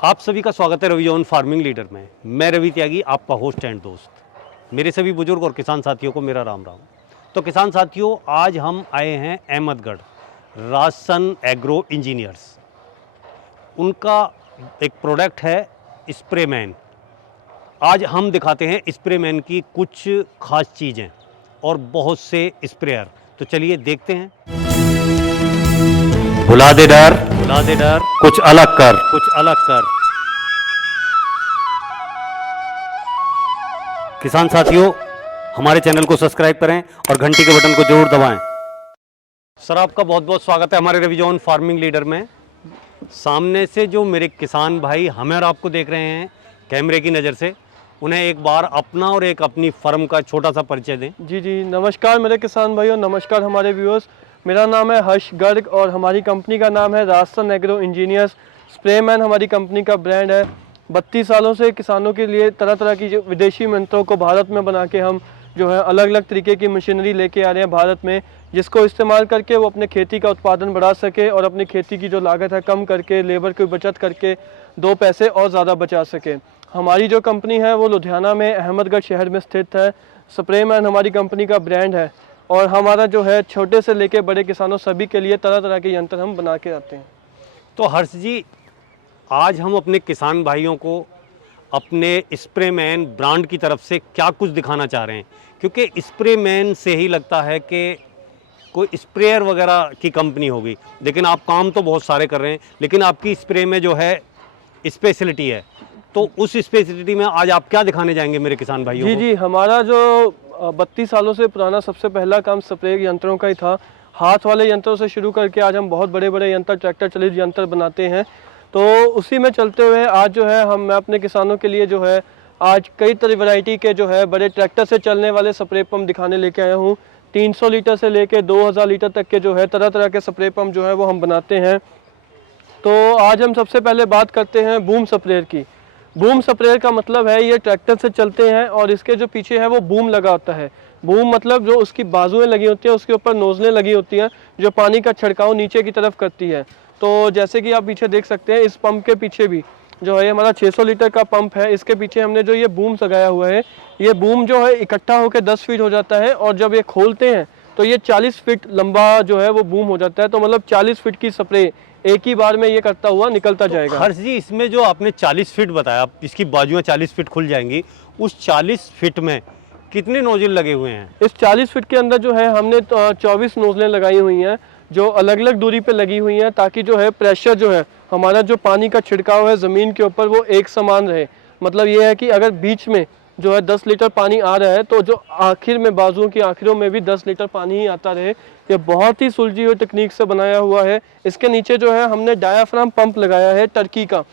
आप सभी का स्वागत है रवि जॉन फार्मिंग लीडर में। मैं रवि त्यागी, आपका होस्ट एंड दोस्त। मेरे सभी बुजुर्ग और किसान साथियों को मेरा राम राम। तो किसान साथियों, आज हम आए हैं अहमदगढ़, राजसन एग्रो इंजीनियर्स। उनका एक प्रोडक्ट है स्प्रेमैन। आज हम दिखाते हैं स्प्रेमैन की कुछ खास चीज़ें और बहुत से स्प्रेयर। तो चलिए देखते हैं। भुला दे डर, कुछ अलग कर। किसान साथियों, हमारे चैनल को सब्सक्राइब करें और घंटी के बटन को जरूर दबाएं। सर, आपका बहुत बहुत स्वागत है हमारे रवि जॉन फार्मिंग लीडर में। सामने से जो मेरे किसान भाई हमें और आपको देख रहे हैं कैमरे की नज़र से, उन्हें एक बार अपना और एक अपनी फर्म का छोटा सा परिचय दें। जी नमस्कार मेरे किसान भाइयों, नमस्कार हमारे व्यूअर्स। मेरा नाम है हर्ष गर्ग और हमारी कंपनी का नाम है राजसन एग्रो इंजीनियर्स। स्प्रेमैन हमारी कंपनी का ब्रांड है। 32 सालों से किसानों के लिए तरह तरह की जो विदेशी यंत्रों को भारत में बना के हम जो है अलग अलग तरीके की मशीनरी लेके आ रहे हैं भारत में, जिसको इस्तेमाल करके वो अपने खेती का उत्पादन बढ़ा सके और अपनी खेती की जो लागत है कम करके, लेबर की बचत करके 2 पैसे और ज़्यादा बचा सके। हमारी जो कंपनी है वो लुधियाना में अहमदगढ़ शहर में स्थित है। स्प्रेमैन हमारी कंपनी का ब्रांड है और हमारा जो है छोटे से लेके बड़े किसानों सभी के लिए तरह तरह के यंत्र हम बना के आते हैं। तो हर्ष जी, आज हम अपने किसान भाइयों को अपने स्प्रेमैन ब्रांड की तरफ से क्या कुछ दिखाना चाह रहे हैं, क्योंकि स्प्रेमैन से ही लगता है कि कोई स्प्रेयर वगैरह की कंपनी होगी, लेकिन आप काम तो बहुत सारे कर रहे हैं, लेकिन आपकी स्प्रे में जो है स्पेशलिटी है। तो उस स्पेशलिटी में आज आप क्या दिखाने जाएंगे मेरे किसान भाइयों को? जी, हमारा जो 32 सालों से पुराना सबसे पहला काम स्प्रे यंत्रों का ही था। हाथ वाले यंत्रों से शुरू करके आज हम बहुत बड़े बड़े यंत्र, ट्रैक्टर चलित यंत्र बनाते हैं। तो उसी में चलते हुए आज जो है मैं अपने किसानों के लिए जो है आज कई तरह वैरायटी के जो है बड़े ट्रैक्टर से चलने वाले स्प्रे पंप दिखाने लेके आया हूँ। 300 लीटर से लेके 2000 लीटर तक के जो है तरह तरह के स्प्रे पंप जो है वो हम बनाते हैं। तो आज हम सबसे पहले बात करते हैं बूम स्प्रेयर की। बूम स्प्रेयर का मतलब है ये ट्रैक्टर से चलते हैं और इसके जो पीछे है वो बूम लगा होता है। बूम मतलब जो उसकी बाजुएं लगी होती हैं, उसके ऊपर नोजलें लगी होती हैं जो पानी का छिड़काव नीचे की तरफ करती है। तो जैसे कि आप पीछे देख सकते हैं, इस पंप के पीछे भी जो है हमारा 600 लीटर का पंप है। इसके पीछे हमने जो ये बूम लगाया हुआ है, ये बूम जो है इकट्ठा होकर 10 फीट हो जाता है और जब ये खोलते हैं तो ये 40 फीट लंबा जो है वो बूम हो जाता है। तो मतलब 40 फीट की स्प्रे एक ही बार में ये करता हुआ निकलता जाएगा। हर्ष जी, इसमें जो आपने 40 फीट बताया, इसकी बाजुएं 40 फीट खुल जाएंगी, उस 40 फीट में कितने नोजल लगे हुए हैं? इस 40 फीट के अंदर जो है हमने 24 नोजलें लगाई हुई हैं जो अलग अलग दूरी पे लगी हुई हैं, ताकि जो है प्रेशर जो है हमारा जो पानी का छिड़काव है ज़मीन के ऊपर वो एक समान रहे। मतलब ये है कि अगर बीच में जो है 10 लीटर पानी आ रहा है तो जो आखिर में बाजुओं की आखिरों में भी 10 लीटर पानी ही आता रहे। ये बहुत ही सुलझी हुई तकनीक से बनाया हुआ है। इसके नीचे जो है हमने डायाफ्राम पंप लगाया है टर्की का।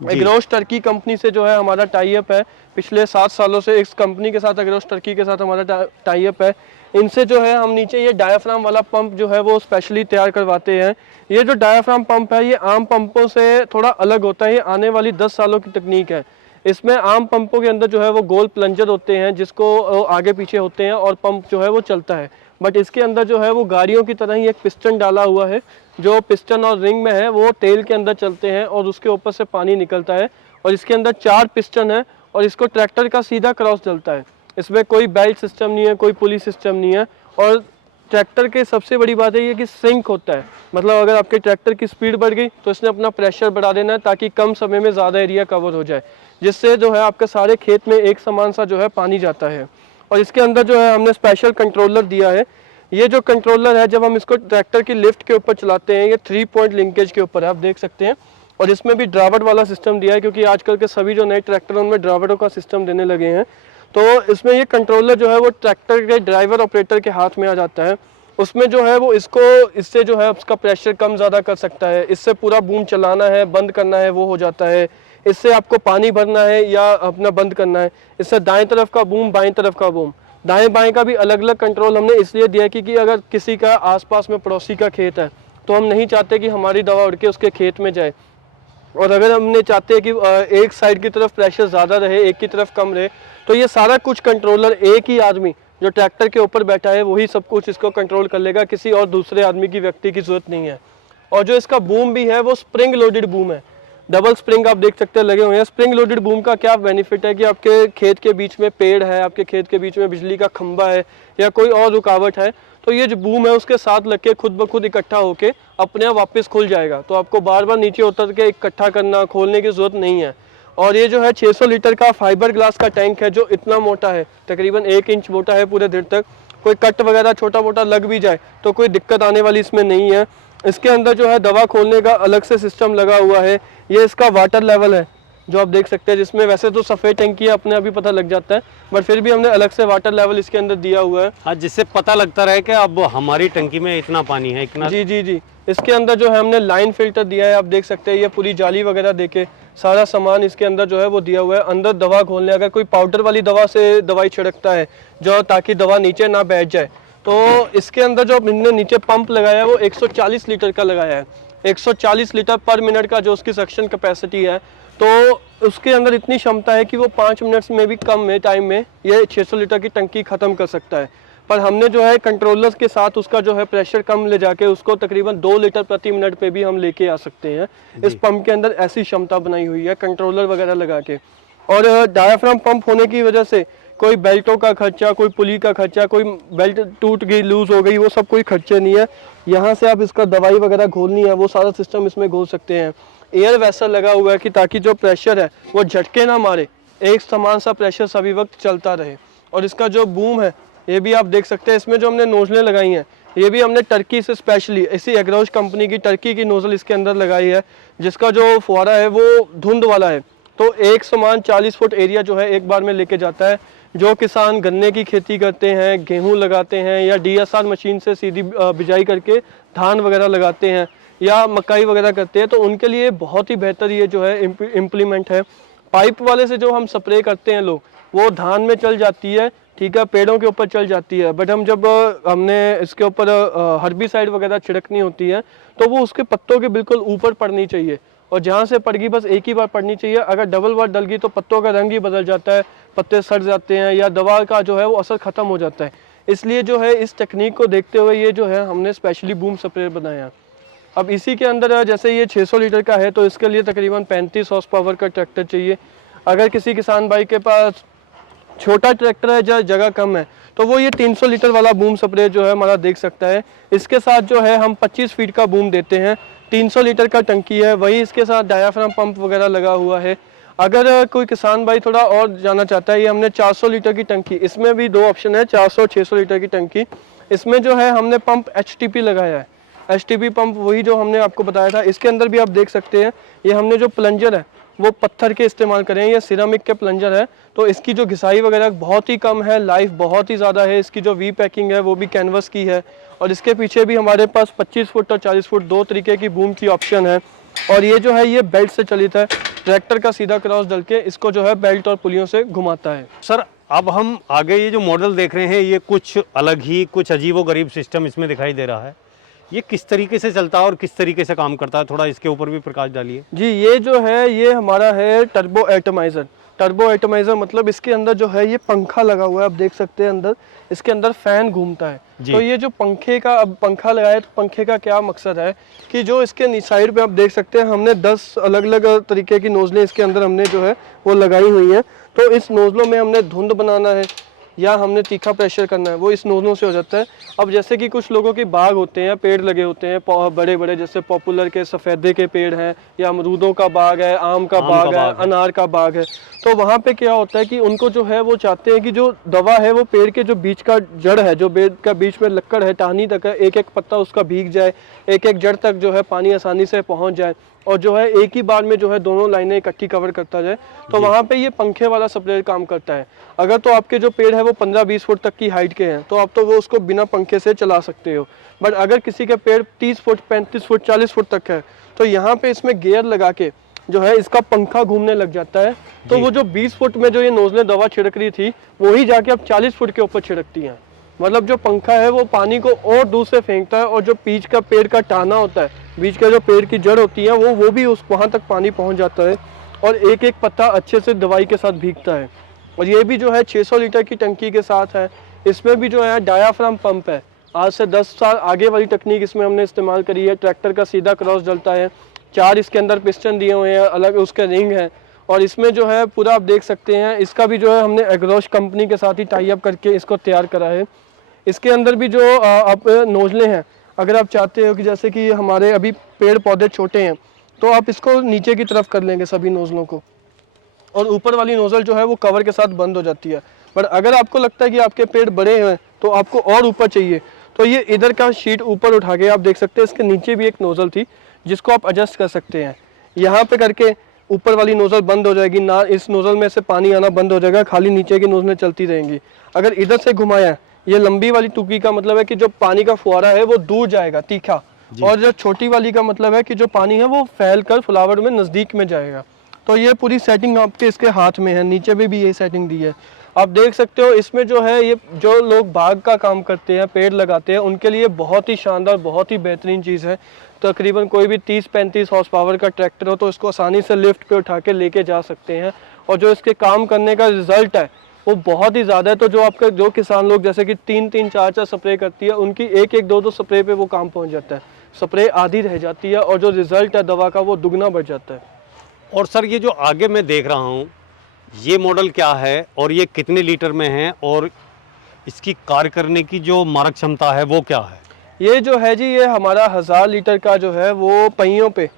एग्रोस टर्की कंपनी से जो है हमारा टाई अप है। पिछले 7 सालों से इस कंपनी के साथ, एग्रोस टर्की के साथ हमारा टाई अप है। इनसे जो है हम नीचे ये डायाफ्राम वाला पंप जो है वो स्पेशली तैयार करवाते हैं। ये जो डायाफ्राम पंप है ये आम पंपों से थोड़ा अलग होता है। ये आने वाली 10 सालों की तकनीक है। इसमें आम पंपों के अंदर जो है वो गोल प्लंजर होते हैं जिसको आगे पीछे होते हैं और पंप जो है वो चलता है। बट इसके अंदर जो है वो गाड़ियों की तरह ही एक पिस्टन डाला हुआ है। जो पिस्टन और रिंग में है वो टेल के अंदर चलते हैं और उसके ऊपर से पानी निकलता है। और इसके अंदर 4 पिस्टन है और इसको ट्रैक्टर का सीधा क्रॉस चलता है। इसमें कोई बेल्ट सिस्टम नहीं है, कोई पुली सिस्टम नहीं है। और ट्रैक्टर के सबसे बड़ी बात है ये कि सिंक होता है। मतलब अगर आपके ट्रैक्टर की स्पीड बढ़ गई तो इसने अपना प्रेशर बढ़ा देना है ताकि कम समय में ज़्यादा एरिया कवर हो जाए, जिससे जो है आपके सारे खेत में एक समान सा जो है पानी जाता है। और इसके अंदर जो है हमने स्पेशल कंट्रोलर दिया है। ये जो कंट्रोलर है, जब हम इसको ट्रैक्टर की लिफ्ट के ऊपर चलाते हैं, ये 3 पॉइंट लिंकेज के ऊपर है, आप देख सकते हैं। और इसमें भी ड्राइवर वाला सिस्टम दिया है, क्योंकि आजकल के सभी जो नए ट्रैक्टर उनमें ड्राइवरों का सिस्टम देने लगे हैं। तो इसमें ये कंट्रोलर जो है वो ट्रैक्टर के ड्राइवर ऑपरेटर के हाथ में आ जाता है। उसमें जो है वो इससे जो है उसका प्रेशर कम ज़्यादा कर सकता है। इससे पूरा बूम चलाना है, बंद करना है, वो हो जाता है। इससे आपको पानी भरना है या अपना बंद करना है। इससे दाएं तरफ का बूम, बाएं तरफ का बूम, दाएं बाएं का भी अलग अलग कंट्रोल हमने इसलिए दिया कि अगर किसी का आसपास में पड़ोसी का खेत है तो हम नहीं चाहते कि हमारी दवा उड़ के उसके खेत में जाए। और अगर हमने चाहते हैं कि एक साइड की तरफ प्रेशर ज़्यादा रहे, एक की तरफ कम रहे, तो ये सारा कुछ कंट्रोलर एक ही आदमी जो ट्रैक्टर के ऊपर बैठा है वही सब कुछ इसको कंट्रोल कर लेगा। किसी और दूसरे आदमी की व्यक्ति की ज़रूरत नहीं है। और जो इसका बूम भी है वो स्प्रिंग लोडेड बूम है। डबल स्प्रिंग आप देख सकते हैं लगे हुए हैं। स्प्रिंग लोडेड बूम का क्या बेनिफिट है कि आपके खेत के बीच में पेड़ है, आपके खेत के बीच में बिजली का खंभा है या कोई और रुकावट है, तो ये जो बूम है उसके साथ लग के खुद ब खुद इकट्ठा होके अपने आप वापस खुल जाएगा। तो आपको बार बार नीचे उतर के इकट्ठा करना, खोलने की ज़रूरत नहीं है। और ये जो है 600 लीटर का फाइबर ग्लास का टैंक है जो इतना मोटा है, तकरीबन 1 इंच मोटा है पूरे देर तक। कोई कट वगैरह छोटा मोटा लग भी जाए तो कोई दिक्कत आने वाली इसमें नहीं है। इसके अंदर जो है दवा खोलने का अलग से सिस्टम लगा हुआ है। ये इसका वाटर लेवल है जो आप देख सकते हैं, जिसमें वैसे तो सफ़ेद टंकी है अपने अभी पता लग जाता है, बट फिर भी हमने अलग से वाटर लेवल इसके अंदर दिया हुआ है। हाँ, जिससे पता लगता रहे कि अब हमारी टंकी में इतना पानी है, इतना। जी जी जी। इसके अंदर जो है हमने लाइन फिल्टर दिया है, आप देख सकते हैं। ये पूरी जाली वगैरह देके सारा सामान इसके अंदर जो है वो दिया हुआ है। अंदर दवा खोलने, अगर कोई पाउडर वाली दवा से दवाई छिड़कता है जो ताकि दवा नीचे ना बैठ जाए, तो इसके अंदर जो हमने नीचे पंप लगाया है वो 140 लीटर का लगाया है। 140 लीटर पर मिनट का जो उसकी सक्शन कैपेसिटी है, तो उसके अंदर इतनी क्षमता है कि वो 5 मिनट्स में भी कम में टाइम में ये 600 लीटर की टंकी ख़त्म कर सकता है। पर हमने जो है कंट्रोलर्स के साथ उसका जो है प्रेशर कम ले जाके उसको तकरीबन 2 लीटर प्रति मिनट पे भी हम लेके आ सकते हैं। इस पंप के अंदर ऐसी क्षमता बनाई हुई है कंट्रोलर वगैरह लगा के। और डायाफ्राम पंप होने की वजह से कोई बेल्टों का खर्चा, कोई पुली का खर्चा, कोई बेल्ट टूट गई, लूज हो गई, वो सब कोई खर्चे नहीं है। यहाँ से आप इसका दवाई वगैरह घोलनी है वो सारा सिस्टम इसमें घोल सकते हैं। एयर वेसल लगा हुआ है कि ताकि जो प्रेशर है वो झटके ना मारे, एक समान सा प्रेशर सभी वक्त चलता रहे। और इसका जो बूम है ये भी आप देख सकते हैं, इसमें जो हमने नोजलें लगाई हैं ये भी हमने टर्की से स्पेशली इसी एग्रोज कंपनी की टर्की की नोजल इसके अंदर लगाई है, जिसका जो फुहारा है वो धुंध वाला है। तो एक समान 40 फुट एरिया जो है एक बार में लेके जाता है। जो किसान गन्ने की खेती करते हैं, गेहूं लगाते हैं या DSR मशीन से सीधी बिजाई करके धान वगैरह लगाते हैं या मकई वगैरह करते हैं, तो उनके लिए बहुत ही बेहतर ये जो है इम्प्लीमेंट है। पाइप वाले से जो हम स्प्रे करते हैं लोग, वो धान में चल जाती है, ठीक है, पेड़ों के ऊपर चल जाती है। बट हम जब हमने इसके ऊपर हर्बिसाइड वगैरह छिड़कनी होती है तो वो उसके पत्तों के बिल्कुल ऊपर पड़नी चाहिए, और जहाँ से पड़गी बस एक ही बार पड़नी चाहिए। अगर डबल बार डल गई तो पत्तों का रंग ही बदल जाता है, पत्ते सड़ जाते हैं या दवा का जो है वो असर ख़त्म हो जाता है। इसलिए जो है इस टेक्निक को देखते हुए ये जो है हमने स्पेशली बूम स्प्रेयर बनाया। अब इसी के अंदर जैसे ये 600 लीटर का है तो इसके लिए तकरीबन 35 हॉर्स पावर का ट्रैक्टर चाहिए। अगर किसी किसान भाई के पास छोटा ट्रैक्टर है या जगह कम है तो वो ये 300 लीटर वाला बूम स्प्रे जो है हमारा देख सकता है। इसके साथ जो है हम 25 फीट का बूम देते हैं, 300 लीटर का टंकी है, वही इसके साथ डायाफ्राम पंप वगैरह लगा हुआ है। अगर कोई किसान भाई थोड़ा और जाना चाहता है, ये हमने 400 लीटर की टंकी, इसमें भी 2 ऑप्शन है, 400-600 लीटर की टंकी। इसमें जो है हमने पंप HTP लगाया है। HTP पंप वही जो हमने आपको बताया था। इसके अंदर भी आप देख सकते हैं ये हमने जो प्लंजर है वो पत्थर के इस्तेमाल करें, ये सिरामिक के प्लंजर है, तो इसकी जो घिसाई वगैरह बहुत ही कम है, लाइफ बहुत ही ज़्यादा है। इसकी जो वी पैकिंग है वो भी कैनवस की है, और इसके पीछे भी हमारे पास 25 फुट और 40 फुट 2 तरीके की बूम की ऑप्शन है। और ये जो है ये बेल्ट से चलित है, ट्रैक्टर का सीधा क्रॉस डल के इसको जो है बेल्ट और पुलियों से घुमाता है। सर, अब हम आगे ये जो मॉडल देख रहे हैं ये कुछ अलग ही, कुछ अजीबोगरीब सिस्टम इसमें दिखाई दे रहा है। ये किस तरीके से चलता है और किस तरीके से काम करता है, थोड़ा इसके ऊपर भी प्रकाश डालिए। जी, ये जो है ये हमारा है टर्बो एटमाइज़र। टर्बो एटमाइज़र मतलब इसके अंदर जो है ये पंखा लगा हुआ है, आप देख सकते हैं अंदर, इसके अंदर फैन घूमता है। तो ये जो पंखे का, अब पंखा लगाया है तो पंखे का क्या मकसद है कि जो इसके साइड पे आप देख सकते हैं हमने 10 अलग अलग तरीके की नोजलें इसके अंदर हमने जो है वो लगाई हुई हैं। तो इस नोजलों में हमने धुंध बनाना है या हमने तीखा प्रेशर करना है वो इस नोजलों से हो जाता है। अब जैसे कि कुछ लोगों के बाग होते हैं, पेड़ लगे होते हैं बड़े बड़े, जैसे पॉपुलर के सफ़ेदे के पेड़ हैं या अमरूदों का बाग है, आम का बाग है, अनार का बाग है, तो वहाँ पे क्या होता है कि उनको जो है वो चाहते हैं कि जो दवा है वो पेड़ के जो बीच का जड़ है, जो पेड़ का बीच में लक्कड़ है, टहनी तक है, एक एक पत्ता उसका भीग जाए, एक एक जड़ तक जो है पानी आसानी से पहुँच जाए, और जो है एक ही बार में जो है दोनों लाइनें इकट्ठी कवर करता जाए। तो वहाँ पे ये पंखे वाला स्प्रेयर काम करता है। अगर तो आपके जो पेड़ है वो 15-20 फुट तक की हाइट के हैं तो आप तो वो उसको बिना पंखे से चला सकते हो। बट अगर किसी के पेड़ 30 फुट, 35 फुट, 40 फुट तक है तो यहाँ पे इसमें गियर लगा के जो है इसका पंखा घूमने लग जाता है। तो वो जो 20 फुट में जो ये नोजलें दवा छिड़क रही थी वही जाके अब 40 फुट के ऊपर छिड़कती हैं। मतलब जो पंखा है वो पानी को और दूर से फेंकता है, और जो बीच का पेड़ का टाना होता है, बीच का जो पेड़ की जड़ होती है वो भी उस वहाँ तक पानी पहुँच जाता है, और एक एक पत्ता अच्छे से दवाई के साथ भीगता है। और ये भी जो है 600 लीटर की टंकी के साथ है। इसमें भी जो है डायाफ्राम पंप है। आज से 10 साल आगे वाली तकनीक इसमें हमने इस्तेमाल करी है। ट्रैक्टर का सीधा क्रॉस डलता है, 4 इसके अंदर पिस्टन दिए हुए हैं, अलग उसके रिंग हैं। और इसमें जो है पूरा आप देख सकते हैं, इसका भी जो है हमने एग्रोश कंपनी के साथ ही टाई अप करके इसको तैयार करा है। इसके अंदर भी जो आप नोजलें हैं, अगर आप चाहते हो कि जैसे कि हमारे अभी पेड़ पौधे छोटे हैं तो आप इसको नीचे की तरफ कर लेंगे सभी नोजलों को, और ऊपर वाली नोजल जो है वो कवर के साथ बंद हो जाती है। पर अगर आपको लगता है कि आपके पेड़ बड़े हैं तो आपको और ऊपर चाहिए, तो ये इधर का शीट ऊपर उठा के आप देख सकते हैं, इसके नीचे भी एक नोजल थी जिसको आप एडजस्ट कर सकते हैं। यहाँ पे करके ऊपर वाली नोजल बंद हो जाएगी ना, इस नोजल में से पानी आना बंद हो जाएगा, खाली नीचे की नोजलें चलती रहेंगी। अगर इधर से घुमाया, ये लंबी वाली टुकी का मतलब है कि जो पानी का फुहारा है वो दूर जाएगा तीखा, और जो छोटी वाली का मतलब है कि जो पानी है वो फैल कर फ्लावर में नज़दीक में जाएगा। तो ये पूरी सेटिंग आपके इसके हाथ में है, नीचे में भी यही सेटिंग दी है। आप देख सकते हो इसमें जो है, ये जो लोग बाग का काम करते हैं, पेड़ लगाते हैं, उनके लिए बहुत ही शानदार, बहुत ही बेहतरीन चीज़ है। तकरीबन कोई भी 30-35 हॉर्स पावर का ट्रैक्टर हो तो इसको आसानी से लिफ्ट पे उठा के लेके जा सकते हैं, और जो इसके काम करने का रिजल्ट है वो बहुत ही ज़्यादा है। तो जो आपका जो किसान लोग जैसे कि 3-3 4-4 स्प्रे करती है, उनकी 1-1 2-2 स्प्रे पे वो काम पहुंच जाता है, स्प्रे आधी रह जाती है, और जो रिजल्ट है दवा का वो दुगना बढ़ जाता है। और सर ये जो आगे मैं देख रहा हूँ, ये मॉडल क्या है और ये कितने लीटर में है, और इसकी कार्य करने की जो मारक क्षमता है वो क्या है? ये जो है जी, ये हमारा 1000 लीटर का जो है वो पहियों पे,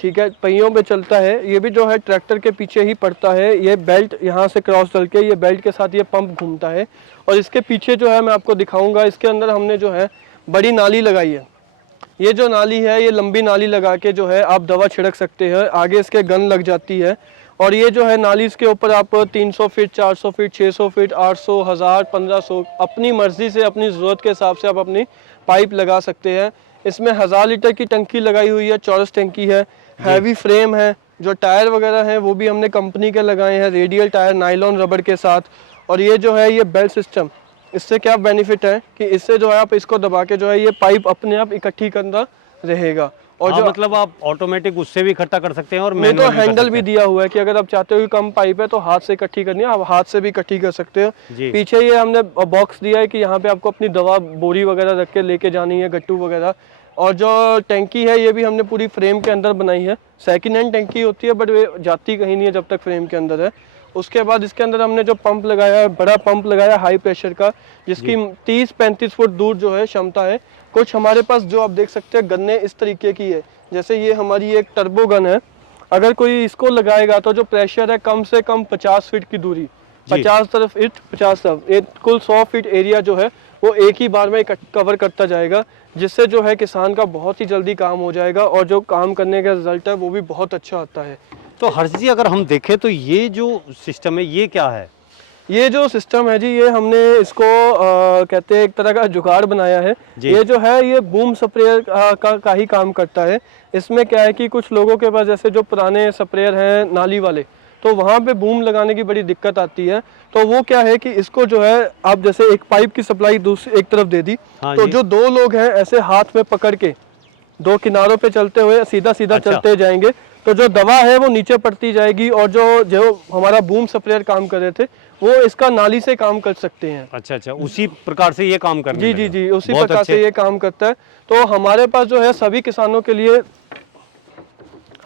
ठीक है, पहियों पे चलता है। ये भी जो है ट्रैक्टर के पीछे ही पड़ता है। ये बेल्ट यहाँ से क्रॉस चल के ये बेल्ट के साथ ये पंप घूमता है, और इसके पीछे जो है मैं आपको दिखाऊंगा, इसके अंदर हमने जो है बड़ी नाली लगाई है। ये जो नाली है, ये लंबी नाली लगा के जो है आप दवा छिड़क सकते हैं, आगे इसके गन लग जाती है। और ये जो है नाली, इसके ऊपर आप 300 फीट, 400 फीट, 600 फीट, 800, 1000, 1500 अपनी मर्जी से, अपनी ज़रूरत के हिसाब से आप अपनी पाइप लगा सकते हैं। इसमें 1000 लीटर की टंकी लगाई हुई है, चौरस टंकी है, हैवी फ्रेम है। जो टायर वगैरह हैं वो भी हमने कंपनी के लगाए हैं, रेडियल टायर नायलॉन रबड़ के साथ। और ये जो है ये बेल्ट सिस्टम, इससे क्या बेनिफिट है कि इससे जो है आप इसको दबा के जो है ये पाइप अपने आप इकट्ठी करना रहेगा। और जो मतलब आप ऑटोमेटिक उससे भी इकट्ठा कर सकते हैं और में तो मैनुअल हैंडल भी दिया हुआ है कि अगर आप चाहते हो कि कम पाइप है तो हाथ से इकट्ठी करनी है, आप हाथ से भी इकट्ठी कर सकते हो। जी। पीछे ये हमने बॉक्स दिया है कि यहाँ पे आपको अपनी दवा बोरी वगैरह रख के लेके जानी है, गट्टू वगैरह। और जो टैंकी है ये भी हमने पूरी फ्रेम के अंदर बनाई है। सेकेंड हैंड टैंकी होती है बट वे जाती कहीं नहीं है जब तक फ्रेम के अंदर है। उसके बाद इसके अंदर हमने जो पंप लगाया है, बड़ा पंप लगाया हाई प्रेशर का, जिसकी 30-35 फुट दूर जो है क्षमता है। कुछ हमारे पास जो आप देख सकते हैं गन्ने इस तरीके की है, जैसे ये हमारी एक टर्बो गन है। अगर कोई इसको लगाएगा तो जो प्रेशर है कम से कम 50 फीट की दूरी, 50 तरफ इट 50 तरफ, एक कुल 100 फीट एरिया जो है वो एक ही बार में कवर करता जाएगा, जिससे जो है किसान का बहुत ही जल्दी काम हो जाएगा और जो काम करने का रिजल्ट है वो भी बहुत अच्छा आता है। तो हर्ष जी अगर हम देखें तो ये जो सिस्टम है ये क्या है? ये जो सिस्टम है जी, ये हमने इसको कहते हैं एक तरह का जुगाड़ बनाया है। ये जो है ये बूम स्प्रेयर का ही काम करता है। इसमें क्या है कि कुछ लोगों के पास जैसे जो पुराने स्प्रेयर हैं नाली वाले, तो वहाँ पे बूम लगाने की बड़ी दिक्कत आती है। तो वो क्या है कि इसको जो है आप जैसे एक पाइप की सप्लाई दूसरी एक तरफ दे दी, तो जो दो लोग हैं ऐसे हाथ में पकड़ के दो किनारों पे चलते हुए सीधा सीधा चलते जाएंगे, तो जो दवा है वो नीचे पड़ती जाएगी, और जो जो हमारा बूम स्प्रेयर काम कर रहे थे वो इसका नाली से काम कर सकते हैं। अच्छा अच्छा, उसी प्रकार से ये काम करने जी जी जी, उसी प्रकार से ये काम करता है। तो हमारे पास जो है सभी किसानों के लिए,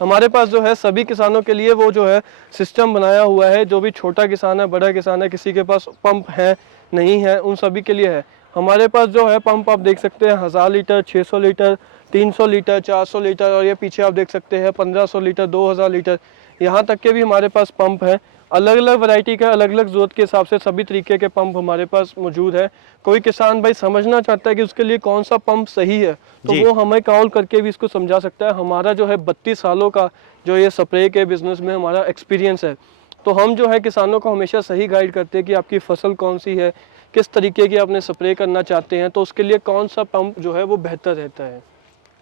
हमारे पास जो है सभी किसानों के लिए वो जो है सिस्टम बनाया हुआ है। जो भी छोटा किसान है, बड़ा किसान है, किसी के पास पंप है नहीं है, उन सभी के लिए है। हमारे पास जो है पंप आप देख सकते हैं 1000 लीटर, 600 लीटर, 300 लीटर, 400 लीटर, और ये पीछे आप देख सकते हैं 1500 लीटर, 2000 लीटर, यहाँ तक के भी हमारे पास पंप है। अलग अलग वैरायटी का, अलग अलग ज़रूरत के हिसाब से सभी तरीके के पंप हमारे पास मौजूद है। कोई किसान भाई समझना चाहता है कि उसके लिए कौन सा पंप सही है, तो वो हमें कॉल करके भी इसको समझा सकता है। हमारा जो है 32 सालों का जो ये स्प्रे के बिजनेस में हमारा एक्सपीरियंस है, तो हम जो है किसानों को हमेशा सही गाइड करते हैं कि आपकी फसल कौन सी है, किस तरीके की आपने स्प्रे करना चाहते हैं, तो उसके लिए कौन सा पंप जो है वो बेहतर रहता है।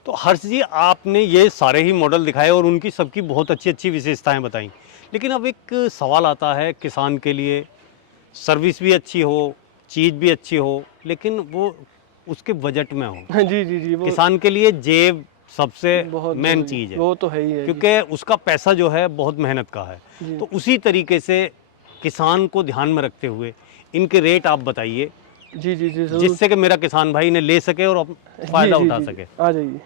तो हर्ष जी आपने ये सारे ही मॉडल दिखाए और उनकी सबकी बहुत अच्छी अच्छी विशेषताएं बताई, लेकिन अब एक सवाल आता है किसान के लिए, सर्विस भी अच्छी हो, चीज़ भी अच्छी हो, लेकिन वो उसके बजट में हो। जी जी जी, वो किसान के लिए जेब सबसे बहुत मेन चीज़ है, वो तो है ही है, क्योंकि उसका पैसा जो है बहुत मेहनत का है। तो उसी तरीके से किसान को ध्यान में रखते हुए इनके रेट आप बताइए, जी जी जी, जिससे कि मेरा किसान भाई ने ले सके और फायदा उठा सके। आ जाइए।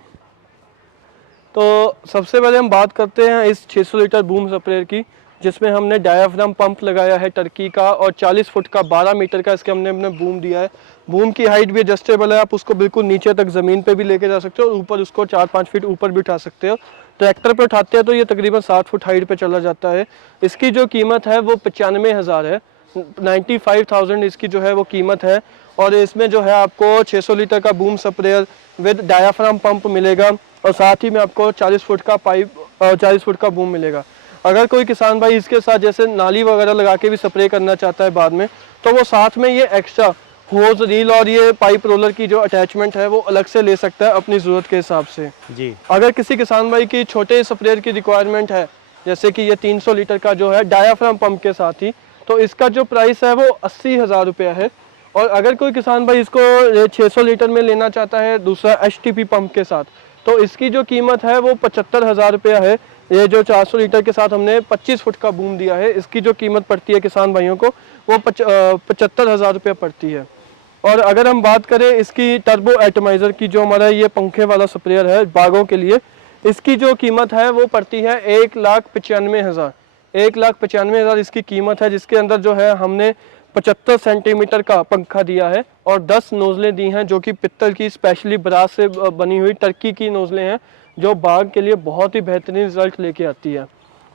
तो सबसे पहले हम बात करते हैं इस 600 लीटर बूम स्प्रेयर की, जिसमें हमने डायाफ्राम पंप लगाया है टर्की का, और 40 फुट का 12 मीटर का इसके हमने अपने बूम दिया है। बूम की हाइट भी एडजस्टेबल है, आप उसको बिल्कुल नीचे तक ज़मीन पे भी लेके जा सकते हो और ऊपर उसको 4-5 फीट ऊपर भी उठा सकते हो। ट्रैक्टर पे उठाते हैं तो ये तकरीबन 7 फुट हाइट पे चला जाता है। इसकी जो कीमत है वो 95,000 है, 95,000 इसकी जो है वो कीमत है। और इसमें जो है आपको 600 लीटर का boom sprayer with diaphragm pump मिलेगा, और साथ ही में आपको 40 फुट का पाइप 40 फुट का बूम मिलेगा। अगर कोई किसान भाई इसके साथ जैसे नाली वगैरह लगा के भी स्प्रे करना चाहता है बाद में, तो वो साथ में ये एक्स्ट्रा होज रील और ये पाइप रोलर की जो अटैचमेंट है वो अलग से ले सकता है अपनी ज़रूरत के हिसाब से जी। अगर किसी किसान भाई की छोटे स्प्रेयर की रिक्वायरमेंट है, जैसे कि ये 300 लीटर का जो है डायाफ्राम पंप के साथ ही, तो इसका जो प्राइस है वो 80,000 रुपया है। और अगर कोई किसान भाई इसको 600 लीटर में लेना चाहता है दूसरा HTP पंप के साथ, तो इसकी जो कीमत है वो 75,000 रुपया है। ये जो 400 लीटर के साथ हमने 25 फुट का बूम दिया है, इसकी जो कीमत पड़ती है किसान भाइयों को वो 75,000 रुपया पड़ती है। और अगर हम बात करें इसकी टर्बो एटमाइज़र की, जो हमारा ये पंखे वाला स्प्रेयर है बागों के लिए, इसकी जो कीमत है वो पड़ती है 1,95,000। 1,95,000 इसकी कीमत है, जिसके अंदर जो है हमने 75 सेंटीमीटर का पंखा दिया है और 10 नोज़लें दी हैं जो कि पित्तल की स्पेशली ब्रास से बनी हुई टर्की की नोज़लें हैं, जो बाग के लिए बहुत ही बेहतरीन रिजल्ट लेके आती है।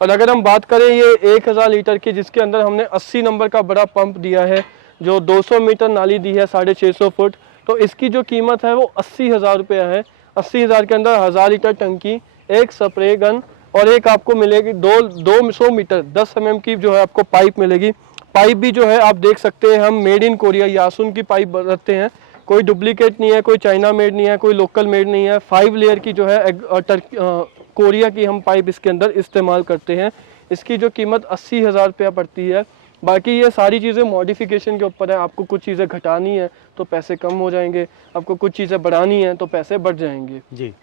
और अगर हम बात करें ये 1,000 लीटर की, जिसके अंदर हमने 80 नंबर का बड़ा पंप दिया है, जो 200 मीटर नाली दी है 650 फुट, तो इसकी जो कीमत है वो 80,000 रुपया है। 80,000 के अंदर 1000 लीटर टंकी, एक स्प्रे गन और एक आपको मिलेगी 200 मीटर 10 mm की जो है आपको पाइप मिलेगी। पाइप भी जो है आप देख सकते हैं, हम मेड इन कोरिया यासुन की पाइप बरतते हैं, कोई डुप्लीकेट नहीं है, कोई चाइना मेड नहीं है, कोई लोकल मेड नहीं है। 5 लेयर की जो है कोरिया की हम पाइप इसके अंदर इस्तेमाल करते हैं। इसकी जो कीमत 80,000 रुपया पड़ती है। बाकी ये सारी चीज़ें मॉडिफिकेशन के ऊपर है, आपको कुछ चीज़ें घटानी है तो पैसे कम हो जाएंगे, आपको कुछ चीज़ें बढ़ानी है तो पैसे बढ़ जाएंगे जी।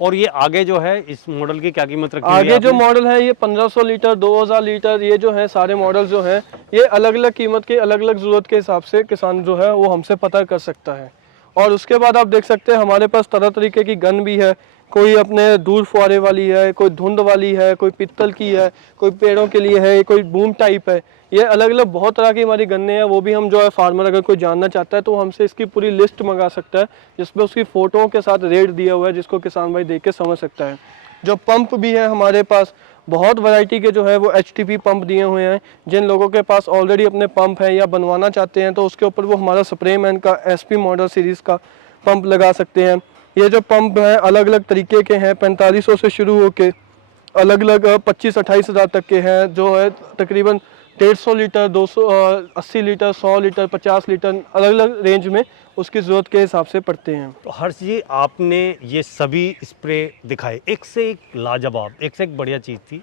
और ये आगे जो है इस मॉडल की क्या कीमत रखी हुई है आगे जो आपने? मॉडल है ये 1500 लीटर 2000 लीटर, ये जो है सारे मॉडल जो हैं ये अलग अलग कीमत के अलग अलग ज़रूरत के हिसाब से किसान जो है वो हमसे पता कर सकता है। और उसके बाद आप देख सकते हैं हमारे पास तरह तरीके की गन भी है, कोई अपने दूर फुहारे वाली है, कोई धुंध वाली है, कोई पित्तल की है, कोई पेड़ों के लिए है, कोई बूम टाइप है। ये अलग अलग बहुत तरह की हमारी गन्ने हैं, वो भी हम जो है फार्मर अगर कोई जानना चाहता है तो हमसे इसकी पूरी लिस्ट मंगा सकता है, जिसमें उसकी फ़ोटोओं के साथ रेट दिया हुआ है, जिसको किसान भाई देख के समझ सकता है। जो पंप भी है हमारे पास बहुत वैरायटी के जो है वो HTP पंप दिए हुए हैं। जिन लोगों के पास ऑलरेडी अपने पंप है या बनवाना चाहते हैं तो उसके ऊपर वो हमारा स्प्रे मैन का SP मॉडल सीरीज़ का पंप लगा सकते हैं। ये जो पंप है अलग अलग तरीके के हैं, 4500 से शुरू होके अलग अलग 25-28 हज़ार तक के हैं, जो है तकरीबन 150 लीटर 280 लीटर 100 लीटर 50 लीटर अलग अलग रेंज में उसकी ज़रूरत के हिसाब से पड़ते हैं। तो हर्ष जी, आपने ये सभी स्प्रे दिखाए, एक से एक लाजवाब, एक से एक बढ़िया चीज़ थी।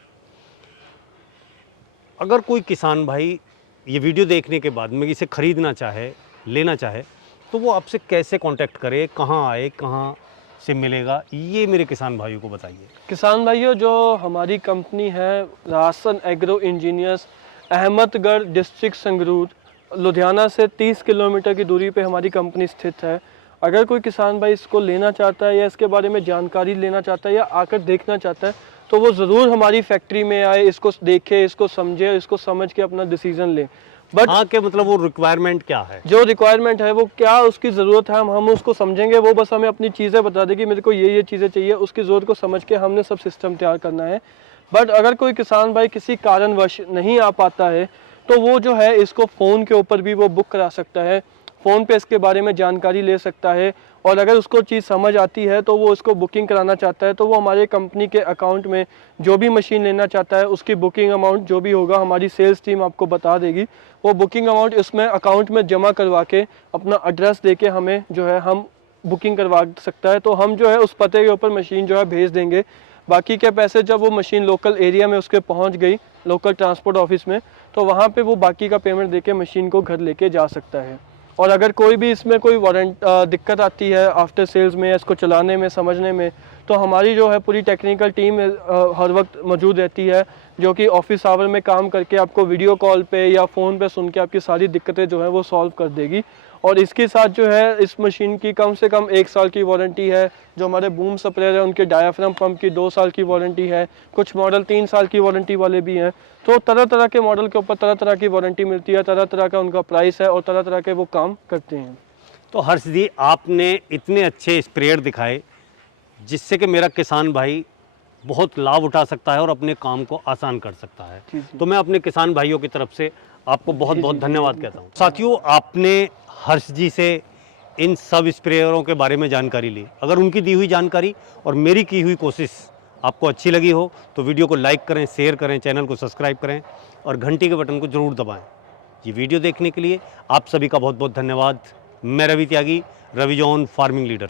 अगर कोई किसान भाई ये वीडियो देखने के बाद में इसे ख़रीदना चाहे, लेना चाहे, तो वो आपसे कैसे कांटेक्ट करे, कहाँ आए, कहाँ से मिलेगा, ये मेरे किसान भाइयों को बताइए। किसान भाइयों, जो हमारी कंपनी है Rasan Agro Engineers, Ahmedgarh district Sangrur, Ludhiana से 30 किलोमीटर की दूरी पे हमारी कंपनी स्थित है। अगर कोई किसान भाई इसको लेना चाहता है या इसके बारे में जानकारी लेना चाहता है या आकर देखना चाहता है तो वो ज़रूर हमारी फैक्ट्री में आए, इसको देखे, इसको समझे, इसको समझ के अपना डिसीजन ले। बट हाँ, के मतलब वो रिक्वायरमेंट क्या है, जो रिक्वायरमेंट है वो क्या उसकी ज़रूरत है हम उसको समझेंगे। वो बस हमें अपनी चीज़ें बता देगी, मेरे को ये चीज़ें चाहिए, उसकी ज़रूरत को समझ के हमने सब सिस्टम तैयार करना है। बट अगर कोई किसान भाई किसी कारणवश नहीं आ पाता है तो वो जो है इसको फ़ोन के ऊपर भी वो बुक करा सकता है, फ़ोन पे इसके बारे में जानकारी ले सकता है। और अगर उसको चीज़ समझ आती है तो वो इसको बुकिंग कराना चाहता है तो वो हमारे कंपनी के अकाउंट में जो भी मशीन लेना चाहता है उसकी बुकिंग अमाउंट जो भी होगा हमारी सेल्स टीम आपको बता देगी। वो बुकिंग अमाउंट इसमें अकाउंट में जमा करवा के अपना एड्रेस दे के हमें जो है हम बुकिंग करवा सकता है, तो हम जो है उस पते के ऊपर मशीन जो है भेज देंगे। बाकी के पैसे जब वो मशीन लोकल एरिया में उसके पहुंच गई, लोकल ट्रांसपोर्ट ऑफिस में, तो वहाँ पे वो बाकी का पेमेंट देके मशीन को घर लेके जा सकता है। और अगर कोई भी इसमें कोई दिक्कत आती है आफ्टर सेल्स में, इसको चलाने में, समझने में, तो हमारी जो है पूरी टेक्निकल टीम हर वक्त मौजूद रहती है, जो कि ऑफिस आवर में काम करके आपको वीडियो कॉल पे या फ़ोन पे सुन के आपकी सारी दिक्कतें जो है वो सॉल्व कर देगी। और इसके साथ जो है इस मशीन की कम से कम 1 साल की वारंटी है। जो हमारे बूम स्प्रेयर है उनके डायाफ्राम पंप की 2 साल की वारंटी है। कुछ मॉडल 3 साल की वारंटी वाले भी हैं। तो तरह तरह के मॉडल के ऊपर तरह तरह की वारंटी मिलती है, तरह तरह का उनका प्राइस है और तरह तरह के वो काम करते हैं। तो हर्ष जी, आपने इतने अच्छे स्प्रेयर दिखाए जिससे कि मेरा किसान भाई बहुत लाभ उठा सकता है और अपने काम को आसान कर सकता है। जी, जी। तो मैं अपने किसान भाइयों की तरफ से आपको बहुत बहुत धन्यवाद कहता हूँ। साथियों, आपने हर्ष जी से इन सब स्प्रेयरों के बारे में जानकारी ली। अगर उनकी दी हुई जानकारी और मेरी की हुई कोशिश आपको अच्छी लगी हो तो वीडियो को लाइक करें, शेयर करें, चैनल को सब्सक्राइब करें और घंटी के बटन को ज़रूर दबाएं। ये वीडियो देखने के लिए आप सभी का बहुत बहुत धन्यवाद। मैं रवि त्यागी, रवि जॉन फार्मिंग लीडर।